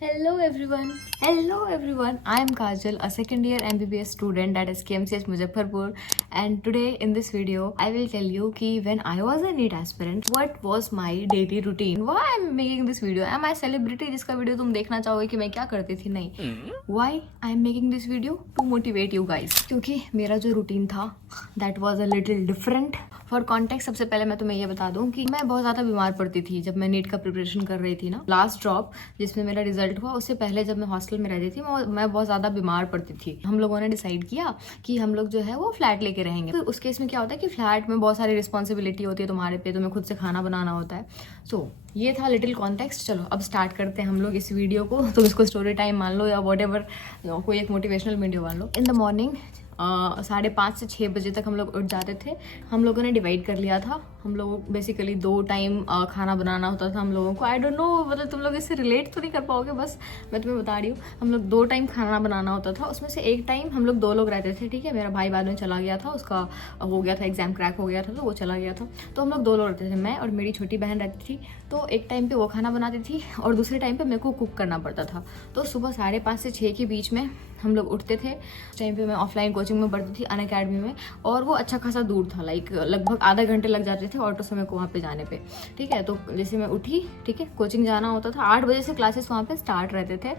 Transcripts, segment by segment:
Hello everyone. Hello everyone. I am Kajal, a second year MBBS student at SKMCH Muzaffarpur, and today in this video I will tell you कि when I was a NEET aspirant what was my daily routine. Why I am making this video? Am I celebrity जिसका video तुम देखना चाहोगे कि मैं क्या करती थी? नहीं. Why I am making this video? To motivate you guys. क्योंकि मेरा जो रूटीन था that was a little different. For context सबसे पहले मैं तुम्हें ये बता दूं कि मैं बहुत ज़्यादा बीमार पड़ती थी जब मैं नीट का प्रिपरेशन कर रही थी ना. लास्ट ड्रॉप जिसमें मेरा रिजल्ट हुआ उससे पहले जब मैं हॉस्टल में रहती थी मैं बहुत ज़्यादा बीमार पड़ती थी. हम लोगों ने डिसाइड किया कि हम लोग जो है वो फ्लैट लेके रहेंगे. तो उस केस में क्या होता है कि फ्लैट में बहुत सारी रिस्पॉन्सिबिलिटी होती है तुम्हारे पे, तुम्हें खुद से खाना बनाना होता है. सो ये था लिटिल कॉन्टेक्स्ट. चलो अब स्टार्ट करते हैं हम लोग इस वीडियो को. तुम इसको स्टोरी टाइम मान लो या वॉट एवर, कोई एक मोटिवेशनल वीडियो मान लो. इन द मॉर्निंग 5:30 से 6 बजे तक हम लोग उठ जाते थे. हम लोगों ने डिवाइड कर लिया था. हम लोग बेसिकली 2 टाइम खाना बनाना होता था हम लोगों को. आई डोंट नो, मतलब तुम लोग इससे रिलेट तो नहीं कर पाओगे, बस मैं तुम्हें बता रही हूँ. हम लोग 2 टाइम खाना बनाना होता था. उसमें से एक टाइम हम लोग 2 लोग रहते थे. ठीक है, मेरा भाई बाद में चला गया था, उसका हो गया था एग्जाम क्रैक हो गया था तो वो चला गया था. तो हम लोग 2 लोग रहते थे, मैं और मेरी छोटी बहन रहती थी. तो एक टाइम पे वो खाना बनाती थी और दूसरे टाइम पे मेरे को कुक करना पड़ता था. तो सुबह 5:30 से 6 के बीच में हम लोग उठते थे. उस टाइम पे मैं ऑफलाइन कोचिंग में पढ़ती थी अन अकेडमी में, और वो अच्छा खासा दूर था. लाइक लगभग आधा घंटे लग जाते थे ऑटो से मेरे को वहाँ पे जाने पे. ठीक है, तो जैसे मैं उठी, ठीक है, कोचिंग जाना होता था. 8 बजे से क्लासेस वहाँ पे स्टार्ट रहते थे.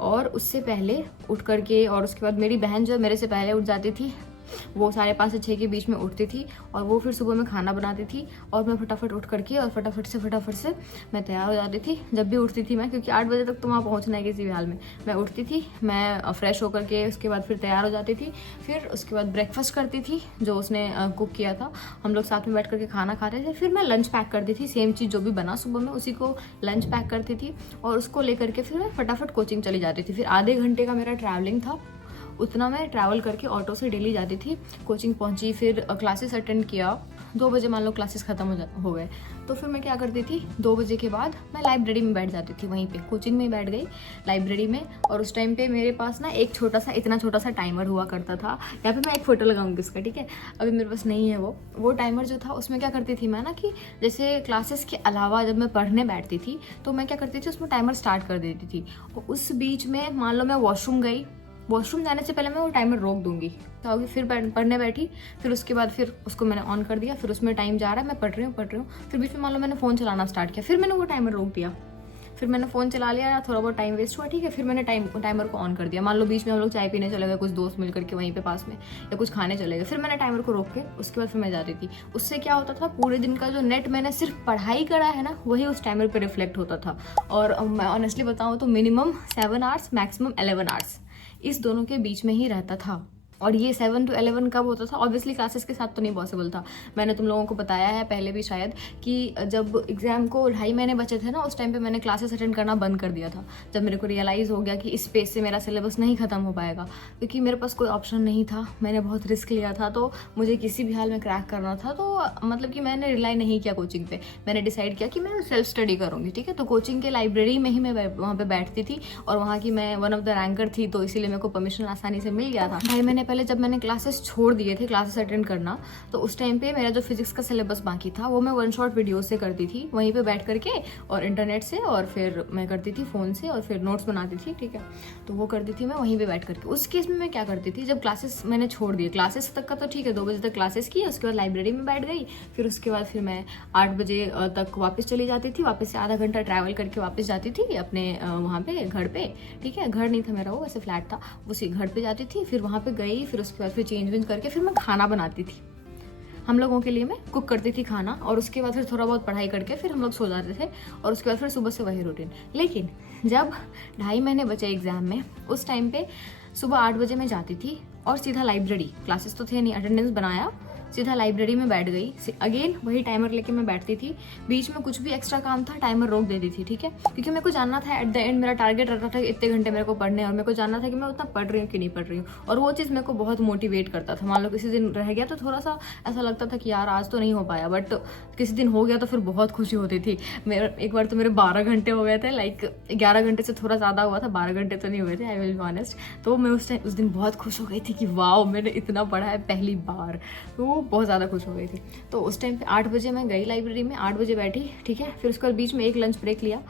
और उससे पहले उठ करके, और उसके बाद मेरी बहन जो मेरे से पहले उठ जाती थी, वो 5:30 से 6 के बीच में उठती थी और वो फिर सुबह में खाना बनाती थी. और मैं फटाफट उठ करके और फटाफट से मैं तैयार हो जाती थी. जब भी उठती थी मैं, क्योंकि 8 बजे तक तो वहाँ पहुँचना है किसी भी हाल में. मैं उठती थी, मैं फ्रेश होकर के उसके बाद फिर तैयार हो जाती थी. फिर उसके बाद ब्रेकफास्ट करती थी जो उसने कुक किया था. हम लोग साथ में बैठ करके खाना खाते थे. फिर मैं लंच पैक करती थी. सेम चीज़ जो भी बना सुबह में उसी को लंच पैक करती थी और उसको लेकर के फिर मैं फटाफट कोचिंग चली जाती थी. फिर आधे घंटे का मेरा ट्रैवलिंग था. उतना मैं ट्रैवल करके ऑटो से डेली जाती थी. कोचिंग पहुंची, फिर क्लासेस अटेंड किया. 2 बजे मान लो क्लासेस ख़त्म हो गए तो फिर मैं क्या करती थी, 2 बजे के बाद मैं लाइब्रेरी में बैठ जाती थी. वहीं पे कोचिंग में बैठ गई लाइब्रेरी में. और उस टाइम पे मेरे पास ना एक छोटा सा, इतना छोटा सा टाइमर हुआ करता था. यहाँ पे मैं एक फ़ोटो लगाऊंगी उसका, ठीक है, अभी मेरे पास नहीं है वो टाइमर जो था. उसमें क्या करती थी मैं ना कि जैसे क्लासेस के अलावा जब मैं पढ़ने बैठती थी तो मैं क्या करती थी, उसमें टाइमर स्टार्ट कर देती थी. और उस बीच में मान लो मैं वॉशरूम गई, वॉशरूम जाने से पहले मैं वो टाइमर रोक दूंगी. तो फिर पढ़ने बैठी. फिर उसके बाद फिर उसको मैंने ऑन कर दिया. फिर उसमें टाइम जा रहा है, मैं पढ़ रही हूँ. फिर बीच में मान लो मैंने फ़ोन चलाना स्टार्ट किया, फिर मैंने वो टाइमर रोक दिया. फिर मैंने फ़ोन चला लिया, थोड़ा बहुत टाइम वेस्ट हुआ, ठीक है. फिर मैंने टाइमर को ऑन कर दिया. मान लो बीच में हम लोग चाय पीने चले गए, कुछ दोस्त मिल करके वहीं पे पास में, या कुछ खाने चले गए. फिर मैंने टाइमर को रोक के उसके बाद फिर मैं जाती थी. उससे क्या होता था, पूरे दिन का जो नेट मैंने सिर्फ पढ़ाई करा है ना, वही उस टाइमर पर रिफ्लेक्ट होता था. और मैं ऑनेस्टली बताऊँ तो मिनिमम 7 आवर्स, मैक्सिमम 11 आवर्स इस दोनों के बीच में ही रहता था. और ये 7 to 11 कब होता था, ऑब्वियसली क्लासेस के साथ तो नहीं पॉसिबल था. मैंने तुम लोगों को बताया है पहले भी शायद कि जब एग्जाम को 2.5 महीने बचे थे ना, उस टाइम पे मैंने क्लासेस अटेंड करना बंद कर दिया था. जब मेरे को रियलाइज़ हो गया कि इस पेज से मेरा सिलेबस नहीं खत्म हो पाएगा, क्योंकि मेरे पास कोई ऑप्शन नहीं था. मैंने बहुत रिस्क लिया था, तो मुझे किसी भी हाल में क्रैक करना था. तो मतलब कि मैंने रिलाई नहीं किया कोचिंग पे. मैंने डिसाइड किया कि मैं सेल्फ स्टडी करूँगी, ठीक है. तो कोचिंग के लाइब्रेरी में ही मैं वहाँ पर बैठती थी और वहाँ की मैं वन ऑफ द रैंकर थी, तो इसीलिए मेरे को परमिशन आसानी से मिल गया था. 2.5 महीने पहले जब मैंने क्लासेस छोड़ दिए थे, क्लासेस अटेंड करना, तो उस टाइम पे मेरा जो फिजिक्स का सिलेबस बाकी था वो मैं 1 शॉट वीडियो से करती थी वहीं पे बैठ करके, और इंटरनेट से, और फिर मैं करती थी फ़ोन से, और फिर नोट्स बनाती थी, ठीक है. तो वो करती थी मैं वहीं पे बैठ करके. उस केस में मैं क्या करती थी, जब क्लासेस मैंने छोड़ दिए, क्लासेस तक का तो ठीक है, 2 बजे तक क्लासेस की, उसके बाद लाइब्रेरी में बैठ गई. फिर उसके बाद फिर मैं 8 बजे तक वापस चली जाती थी. वापस से आधा घंटा ट्रैवल करके वापस जाती थी अपने वहाँ पे घर पे, ठीक है. घर नहीं था मेरा, वो वैसे फ्लैट था, उसी घर पे जाती थी. फिर वहाँ पे गई, फिर उसके बाद फिर चेंज वेंज करके फिर मैं खाना बनाती थी. हम लोगों के लिए मैं कुक करती थी खाना, और उसके बाद फिर थोड़ा बहुत पढ़ाई करके फिर हम लोग सो जाते थे. और उसके बाद फिर सुबह से वही रूटीन. लेकिन जब 2.5 महीने बचे एग्जाम में, उस टाइम पे सुबह 8 बजे मैं जाती थी और सीधा लाइब्रेरी. क्लासेस तो थे नहीं, अटेंडेंस बनाया, सीधा लाइब्रेरी में बैठ गई. अगेन वही टाइमर लेके मैं बैठती थी. बीच में कुछ भी एक्स्ट्रा काम था, टाइमर रोक देती थी, ठीक है. क्योंकि मेरे को जानना था एट द एंड, मेरा टारगेट रहता था इतने घंटे मेरे को पढ़ने, और मेरे को जानना था कि मैं उतना पढ़ रही हूँ कि नहीं पढ़ रही हूँ. और वो चीज़ मेरे को बहुत मोटिवेट करता था. मान लो किसी दिन रह गया तो थोड़ा सा ऐसा लगता था कि यार आज तो नहीं हो पाया, बट किसी दिन हो गया तो फिर बहुत खुशी होती थी. मेरा एक बार तो मेरे 12 घंटे हो गए थे. लाइक 11 घंटे से थोड़ा ज़्यादा हुआ था, 12 घंटे तो नहीं हुए थे, आई विल बी ऑनेस्ट. तो मैं उस दिन बहुत खुश हो गई थी कि वाओ मैंने इतना पढ़ा है पहली बार. तो बहुत ज़्यादा खुश हो गई थी. तो उस टाइम पे 8 बजे मैं गई लाइब्रेरी में, 8 बजे बैठी, ठीक है. फिर उसके बाद बीच में एक लंच ब्रेक लिया.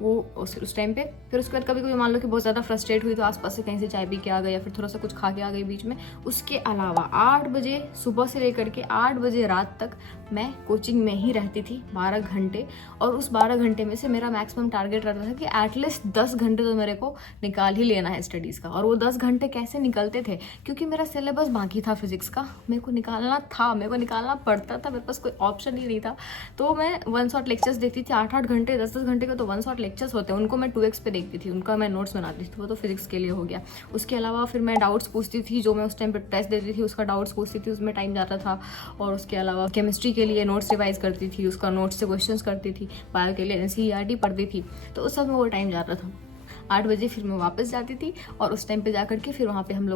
वो उस टाइम पे। फिर उसके बाद कभी कभी मान लो कि बहुत ज़्यादा फ्रस्ट्रेट हुई तो आसपास से कहीं से चाय पी के आ गई या फिर थोड़ा सा कुछ खा के आ गई बीच में। उसके अलावा 8 बजे सुबह से लेकर के 8 बजे रात तक मैं कोचिंग में ही रहती थी 12 घंटे। और उस 12 घंटे में से मेरा मैक्सिमम टारगेट रहता था कि एटलीस्ट 10 घंटे तो मेरे को निकाल ही लेना है स्टडीज़ का। और वो 10 घंटे कैसे निकलते थे, क्योंकि मेरा सिलेबस बाकी था फिजिक्स का, मेरे को निकालना पड़ता था, मेरे पास कोई ऑप्शन ही नहीं था। तो मैं 1 शॉट लेक्चर्स देखती थी 8-8 घंटे, 10-10 घंटे के तो 1 शॉट लेक्चर्स होते हैं, उनको मैं 2x पे देखती थी, उनका मैं नोट्स बनाती थी। वो तो फिजिक्स के लिए हो गया। उसके अलावा फिर मैं डाउट्स पूछती थी, जो मैं उस टाइम पर टेस्ट देती थी उसका डाउट्स पूछती थी, उसमें टाइम जाता था। और उसके अलावा केमिस्ट्री के लिए नोट्स रिवाइज करती थी, उसका नोट्स से क्वेश्चन करती थी। बायो के लिए NCERT पढ़ती थी, तो उस सब में वो टाइम जाता था। 8 बजे फिर मैं वापस जाती थी और उस टाइम पे जा करके फिर वहाँ पे हम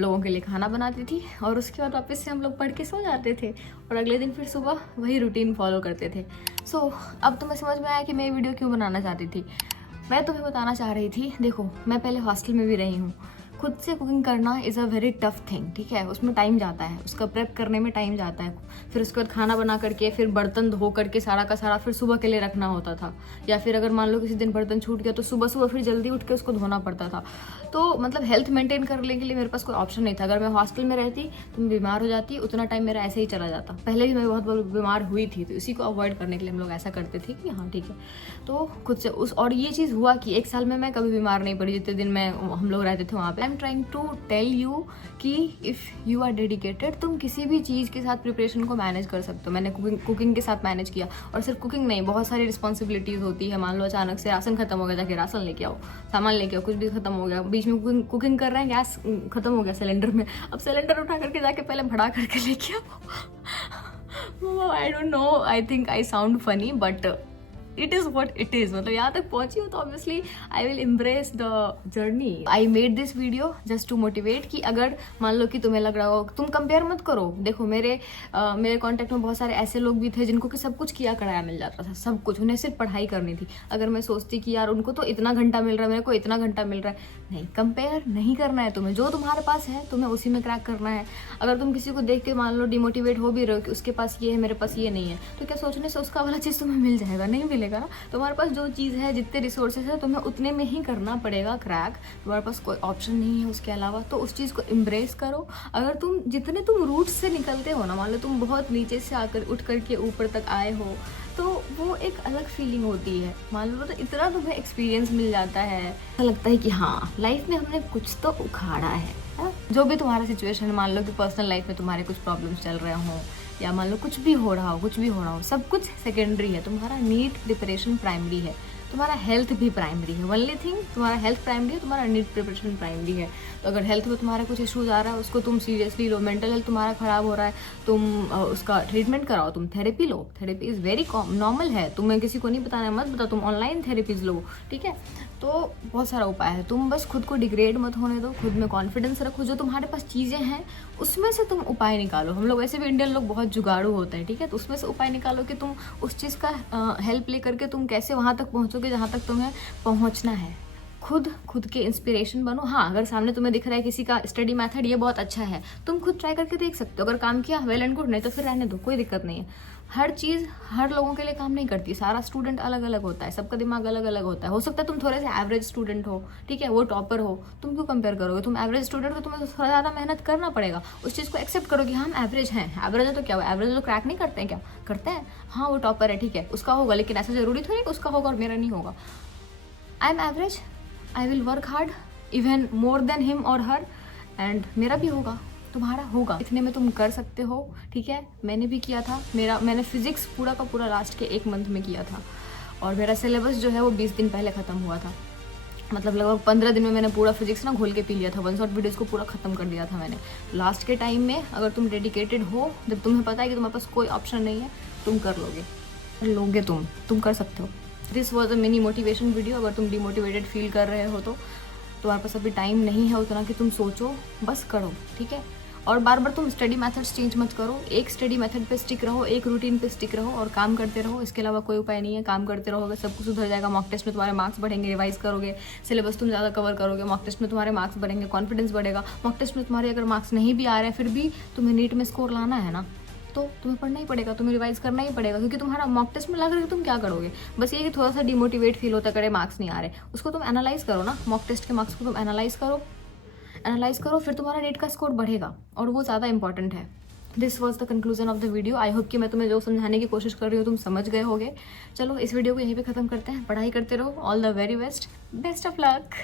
लोगों के लिए खाना बनाती थी। और उसके बाद वापस से हम लोग पढ़ के सो जाते थे और अगले दिन फिर सुबह वही रूटीन फॉलो करते थे। सो अब तुम्हें समझ में आया कि मैं ये वीडियो क्यों बनाना चाहती थी। मैं तुम्हें बताना चाह रही थी, देखो मैं पहले हॉस्टल में भी रही हूँ। खुद से कुकिंग करना is a very tough thing, ठीक है। उसमें टाइम जाता है, उसका प्रेप करने में टाइम जाता है। फिर उसके बाद खाना बना करके फिर बर्तन धो करके सारा का सारा फिर सुबह के लिए रखना होता था। या फिर अगर मान लो किसी दिन बर्तन छूट गया तो सुबह फिर जल्दी उठ के उसको धोना पड़ता था। तो मतलब हेल्थ मेंटेन करने के लिए मेरे पास कोई ऑप्शन नहीं था। अगर मैं हॉस्टल में रहती तो मैं बीमार हो जाती, उतना टाइम मेरा ऐसे ही चला जाता। पहले भी मैं बहुत बीमार हुई थी, तो इसी को अवॉइड करने के लिए हम लोग ऐसा करते थे कि हाँ ठीक है। तो खुद से और ये चीज़ हुआ कि 1 साल में मैं कभी बीमार नहीं पड़ी जितने दिन हम लोग रहते थे वहाँ पे। I am trying to tell you कि इफ़ यू आर डेडिकेटेड, तुम किसी भी चीज़ के साथ प्रिपरेशन को मैनेज कर सकते हो। मैंने कुकिंग के साथ मैनेज किया। और सिर्फ कुकिंग नहीं, बहुत सारी रिस्पॉन्सिबिलिटीज़ होती है। मान लो अचानक से राशन खत्म हो गया, जाके राशन लेके आओ, सामान लेके आओ, कुछ भी खत्म हो गया, बीच में कुकिंग कर रहे हैं, गैस खत्म हो गया सिलेंडर में, अब सिलेंडर उठा करके जाके पहले भरा करके लेके आओ। I don't know, I think I sound funny but it is what it is. मतलब यहाँ तक पहुँची हो तो obviously I will embrace the journey. I made this video just to motivate कि अगर मान लो कि तुम्हें लग रहा हो, तुम कंपेयर मत करो। देखो मेरे कॉन्टेक्ट में बहुत सारे ऐसे लोग भी थे जिनको कि सब कुछ किया कराया मिल जाता था, सब कुछ, उन्हें सिर्फ पढ़ाई करनी थी। अगर मैं सोचती कि यार उनको तो इतना घंटा मिल रहा है, मेरे को इतना घंटा मिल रहा है, नहीं, कंपेयर नहीं करना है तुम्हें। जो तुम्हारे पास है तुम्हें उसी में क्रैक करना है। अगर तुम किसी को देख के मान लो डिमोटिवेट हो भी रहे हो कि उसके पास ये है मेरे पास ये नहीं है, तो क्या सोचने से उसका वाला चीज़ तुम्हें मिल जाएगा? नहीं मिलेगा ना। तुम्हारे पास जो चीज़ है, जितने रिसोर्सेज है, तुम्हें उतने में ही करना पड़ेगा क्रैक। तुम्हारे पास कोई ऑप्शन नहीं है उसके अलावा। तो उस चीज़ को एम्ब्रेस करो। अगर जितने तुम रूट्स से निकलते हो ना, मान लो तुम बहुत नीचे से आकर उठ करके ऊपर तक आए हो, तो वो एक अलग फीलिंग होती है। मान लो तो इतना तुम्हें एक्सपीरियंस मिल जाता है, ऐसा लगता है कि हाँ लाइफ में हमने कुछ तो उखाड़ा है। जो भी तुम्हारा सिचुएशन है, मान लो कि पर्सनल लाइफ में तुम्हारे कुछ प्रॉब्लम्स चल रहे हों या मान लो कुछ भी हो रहा हो, सब कुछ सेकेंडरी है। तुम्हारा नीट प्रिपरेशन प्राइमरी है, तुम्हारा हेल्थ भी प्राइमरी है। ओनली थिंग, तुम्हारा हेल्थ प्राइमरी है, तुम्हारा नीट प्रिपरेशन प्राइमरी है। तो अगर हेल्थ में तुम्हारा कुछ इश्यूज आ रहा है, उसको तुम सीरियसली लो। मेंटल हेल्थ तुम्हारा खराब हो रहा है, तुम उसका ट्रीटमेंट कराओ, तुम therapy low. Therapy is very normal है, तुम्हें किसी को नहीं बताना है, मत बताओ, तुम ऑनलाइन थेरेपीज लो, ठीक है। तो बहुत सारा उपाय है। तुम बस खुद को डिग्रेड मत होने दो, खुद में कॉन्फिडेंस रखो। जो तुम्हारे पास चीज़ें हैं उसमें से तुम उपाय निकालो। हम लोग वैसे भी इंडियन लोग बहुत जुगाड़ू होते हैं, ठीक है। तो उसमें से उपाय निकालो कि तुम उस चीज़ का हेल्प ले करके तुम कैसे वहाँ तक पहुँचोगे जहाँ तक तुम्हें पहुँचना है। खुद के इंस्पिरेशन बनो। हाँ, अगर सामने तुम्हें दिख रहा है किसी का स्टडी मेथड ये बहुत अच्छा है, तुम खुद ट्राई करके देख सकते हो। अगर काम किया वेल एंड गुड, नहीं तो फिर रहने दो, कोई दिक्कत नहीं है। हर चीज़ हर लोगों के लिए काम नहीं करती। सारा स्टूडेंट अलग अलग होता है, सबका दिमाग अलग अलग होता है। हो सकता है तुम थोड़े से एवरेज स्टूडेंट हो, ठीक है, वो टॉपर हो, तुम क्यों कंपेयर करोगे? तुम एवरेज स्टूडेंट हो, तुम्हें थोड़ा ज़्यादा मेहनत करना पड़ेगा। उस चीज़ को एक्सेप्ट करो कि हम एवरेज हैं। एवरेज है तो क्या हुआ? एवरेज तो क्रैक नहीं करते हैं क्या? करते हैं। हाँ, वो टॉपर है, ठीक है, उसका होगा, लेकिन ऐसा जरूरी थोड़ी कि उसका होगा और मेरा नहीं होगा। I am average, I will work hard even more than him और हर, एंड मेरा भी होगा, तुम्हारा होगा। इतने में तुम कर सकते हो, ठीक है। मैंने भी किया था। मैंने फिजिक्स पूरा का पूरा लास्ट के 1 मंथ में किया था और मेरा सिलेबस जो है वो 20 दिन पहले ख़त्म हुआ था। मतलब लगभग 15 दिन में मैंने पूरा फिजिक्स ना घोल के पी लिया था। 1 शॉट वीडियोज़ को पूरा ख़त्म कर दिया था मैंने लास्ट के टाइम में। अगर तुम डेडिकेटेड हो, जब तुम्हें पता है कि तुम्हारे पास कोई ऑप्शन नहीं है, तुम कर लोगे, तुम कर सकते हो। This was a mini motivation video. अगर तुम डिमोटिवेटेड फील कर रहे हो तो तुम्हारे पास अभी टाइम नहीं है उतना कि तुम सोचो, बस करो, ठीक है। और बार बार तुम स्टडी मेथड्स चेंज मत करो। एक स्टडी मेथड पे स्टिक रहो, एक रूटीन पे स्टिक रहो और काम करते रहो। इसके अलावा कोई उपाय नहीं है। काम करते रहोगे सब कुछ सुधर जाएगा। मॉक टेस्ट में तुम्हारे मार्क्स बढ़ेंगे, रिवाइज करोगे, सिलेबस तुम ज़्यादा कवर करोगे, मॉक टेस्ट में तुम्हारे मार्क्स बढ़ेंगे, कॉन्फिडेंस बढ़ेगा। मॉक टेस्ट में तुम्हारे अगर मार्क्स नहीं भी आ रहे हैं फिर भी तुम्हें नीट में स्कोर लाना है ना, तो तुम्हें पढ़ना ही पड़ेगा, तुम्हें रिवाइज करना ही पड़ेगा, क्योंकि तुम्हारा मॉक टेस्ट में लग रहा है तुम क्या करोगे, बस ये कि थोड़ा सा डिमोटिवेट फील होता करे मार्क्स नहीं आ रहे, उसको तुम एनालाइज करो ना, मॉक टेस्ट के मार्क्स को तुम एनालाइज करो, फिर तुम्हारा नीट का स्कोर बढ़ेगा और वो ज़्यादा इंपॉर्टेंट है। This was the conclusion of the video. I hope कि मैं तुम्हें जो समझाने की कोशिश कर रही हूँ तुम समझ गए होगे। चलो इस वीडियो को यहीं पे ख़त्म करते हैं, पढ़ाई करते रहो, all the very best, best of luck.